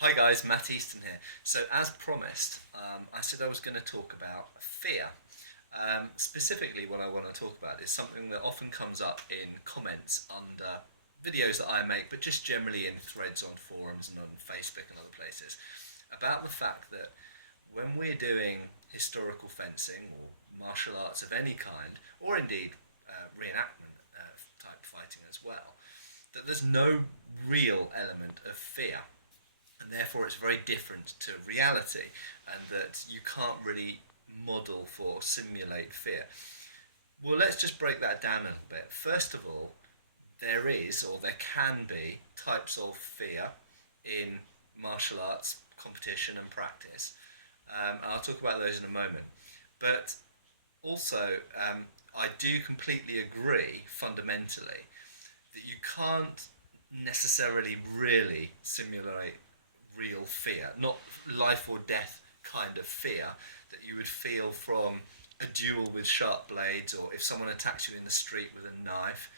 Hi guys, Matt Easton here. So as promised, I said I was going to talk about fear. Specifically, what I want to talk about is something that often comes up in comments under videos that I make, but just generally in threads on forums and on Facebook and other places, about the fact that when we're doing historical fencing or martial arts of any kind, or indeed reenactment type fighting as well, that there's no real element of fear, and therefore it's very different to reality, and that you can't really model for simulate fear. Well, let's just break that down a little bit. First of all, there is or there can be types of fear in martial arts competition and practice. And I'll talk about those in a moment. But also, I do completely agree fundamentally that you can't necessarily really simulate real fear, not life or death kind of fear that you would feel from a duel with sharp blades, or if someone attacks you in the street with a knife,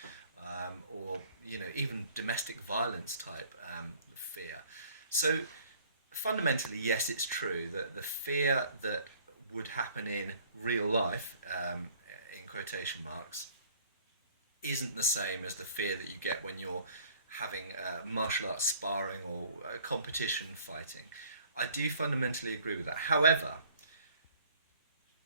or even domestic violence type fear. So fundamentally, yes, it's true that the fear that would happen in real life, in quotation marks, isn't the same as the fear that you get when you're having martial arts sparring or competition fighting. I do fundamentally agree with that. However,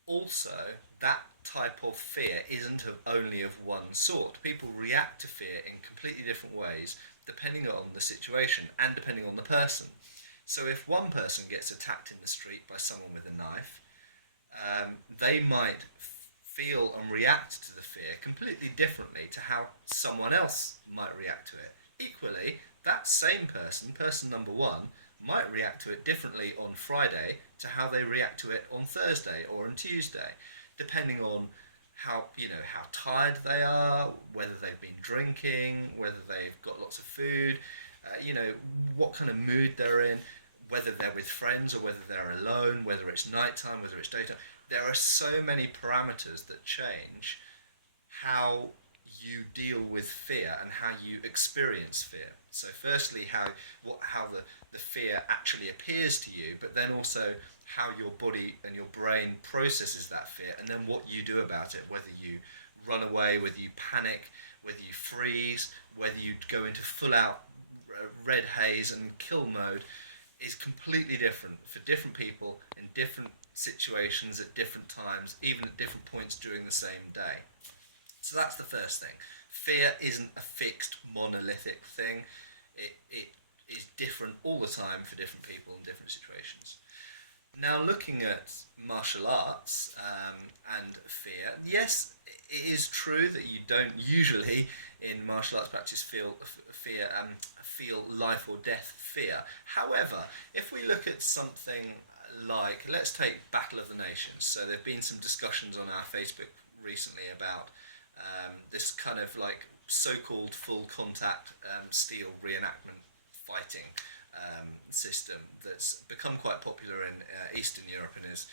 also, that type of fear isn't only of one sort. People react to fear in completely different ways depending on the situation and depending on the person. So if one person gets attacked in the street by someone with a knife, they might feel and react to the fear completely differently to how someone else might react to it. Equally, that same person, person number one, might react to it differently on Friday to how they react to it on Thursday or on Tuesday, depending on how tired they are, whether they've been drinking, whether they've got lots of food, what kind of mood they're in, whether they're with friends or whether they're alone, whether it's nighttime, whether it's daytime. There are so many parameters that change how you deal with fear and how you experience fear. So firstly, how the fear actually appears to you, but then also how your body and your brain processes that fear, and then what you do about it, whether you run away, whether you panic, whether you freeze, whether you go into full out red haze and kill mode, is completely different for different people in different situations at different times, even at different points during the same day. So that's the first thing. Fear isn't a fixed monolithic thing. It is different all the time for different people in different situations. Now, looking at martial arts and fear, yes, it is true that you don't usually in martial arts practice feel life or death fear. However, if we look at something like, let's take Battle of the Nations. So there have been some discussions on our Facebook recently about this kind of like so-called full contact steel reenactment fighting system that's become quite popular in Eastern Europe and is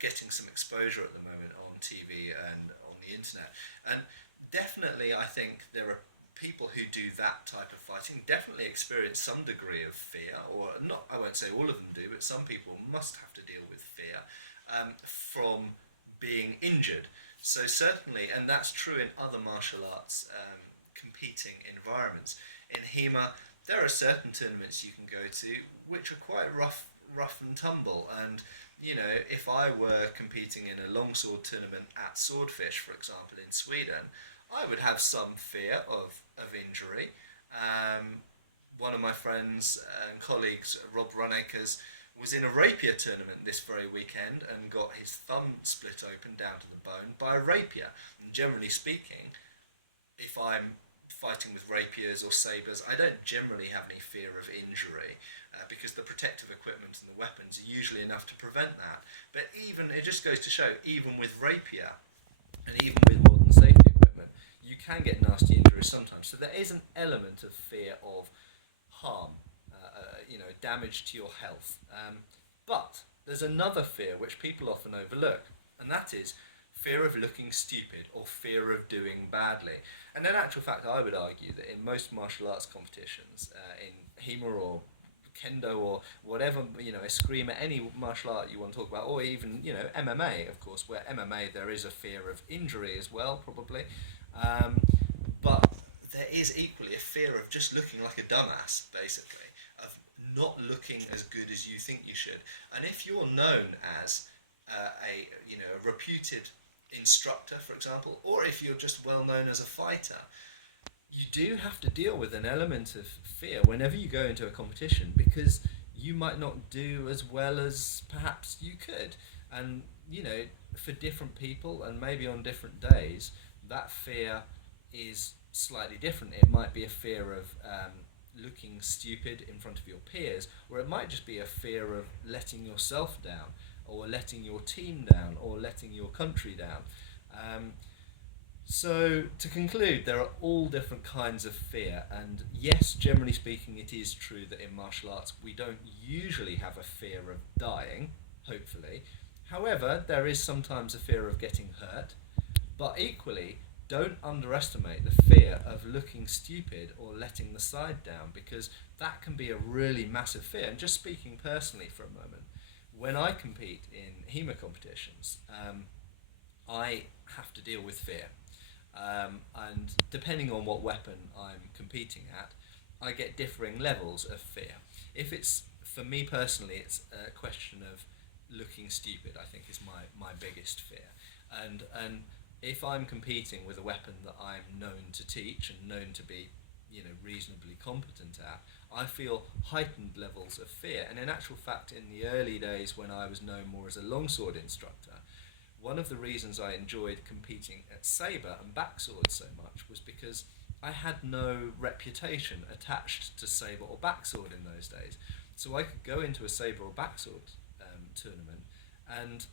getting some exposure at the moment on TV and on the internet. And definitely, I think there are people who do that type of fighting definitely experience some degree of fear, or not. I won't say all of them do, but some people must have to deal with fear from being injured. So certainly, and that's true in other martial arts competing environments. In HEMA, there are certain tournaments you can go to which are quite rough and tumble. And if I were competing in a longsword tournament at Swordfish, for example, in Sweden, I would have some fear of injury. One of my friends and colleagues, Rob Runacres, was in a rapier tournament this very weekend and got his thumb split open down to the bone by a rapier. And generally speaking, if I'm fighting with rapiers or sabres, I don't generally have any fear of injury because the protective equipment and the weapons are usually enough to prevent that. But even, it just goes to show, even with rapier and even with modern safety equipment, you can get nasty injuries sometimes. So there is an element of fear of harm, damage to your health. But there's another fear which people often overlook, and that is fear of looking stupid or fear of doing badly. And in actual fact, I would argue that in most martial arts competitions, in HEMA or kendo or whatever, eskrima, any martial art you want to talk about, or even MMA, of course, where MMA there is a fear of injury as well, probably. Um, But there is equally a fear of just looking like a dumbass, basically, of not looking as good as you think you should. And if you're known as a reputed instructor, for example, or if you're just well known as a fighter, you do have to deal with an element of fear whenever you go into a competition, because you might not do as well as perhaps you could. And, for different people and maybe on different days, that fear is slightly different. It might be a fear of looking stupid in front of your peers, or it might just be a fear of letting yourself down, or letting your team down, or letting your country down. Um, so, to conclude, there are all different kinds of fear, and yes, generally speaking, it is true that in martial arts we don't usually have a fear of dying, hopefully. However, there is sometimes a fear of getting hurt, but equally, don't underestimate the fear of looking stupid or letting the side down, because that can be a really massive fear. And just speaking personally for a moment, when I compete in HEMA competitions, I have to deal with fear. And depending on what weapon I'm competing at, I get differing levels of fear. If it's, for me personally, it's a question of looking stupid, I think is my biggest fear. And if I'm competing with a weapon that I'm known to teach and known to be, reasonably competent at, I feel heightened levels of fear. And in actual fact, in the early days when I was known more as a longsword instructor, one of the reasons I enjoyed competing at sabre and backsword so much was because I had no reputation attached to sabre or backsword in those days. So I could go into a sabre or backsword tournament, and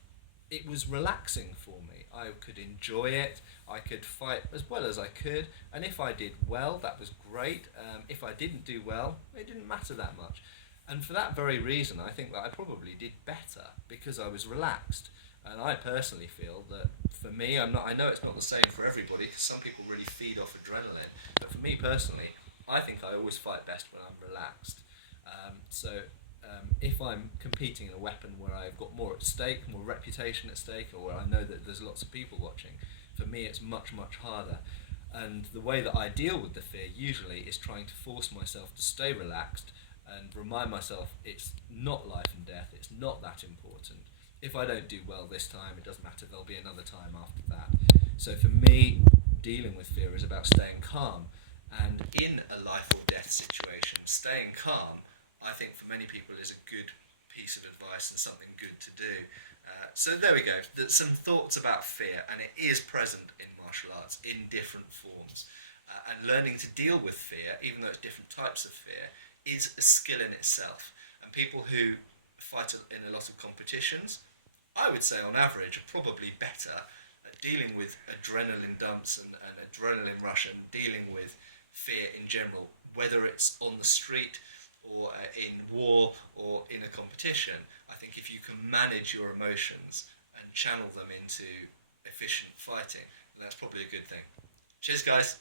it was relaxing for me. I could enjoy it. I could fight as well as I could, and if I did well, that was great. If I didn't do well, it didn't matter that much. And for that very reason, I think that I probably did better because I was relaxed. And I personally feel that for me, I'm not. I know it's not the same for everybody, because some people really feed off adrenaline. But for me personally, I think I always fight best when I'm relaxed. So if I'm competing in a weapon where I've got more at stake, more reputation at stake, or where I know that there's lots of people watching, for me it's much, much harder. And the way that I deal with the fear usually is trying to force myself to stay relaxed and remind myself it's not life and death, it's not that important. If I don't do well this time, it doesn't matter, there'll be another time after that. So for me, dealing with fear is about staying calm. And in a life or death situation, staying calm, I think for many people is a good piece of advice and something good to do. So there we go. There's some thoughts about fear, and it is present in martial arts in different forms. And learning to deal with fear, even though it's different types of fear, is a skill in itself. And people who fight in a lot of competitions, I would say on average, are probably better at dealing with adrenaline dumps and adrenaline rush, and dealing with fear in general, whether it's on the street or in war or in a competition. I think if you can manage your emotions and channel them into efficient fighting, then that's probably a good thing. Cheers, guys.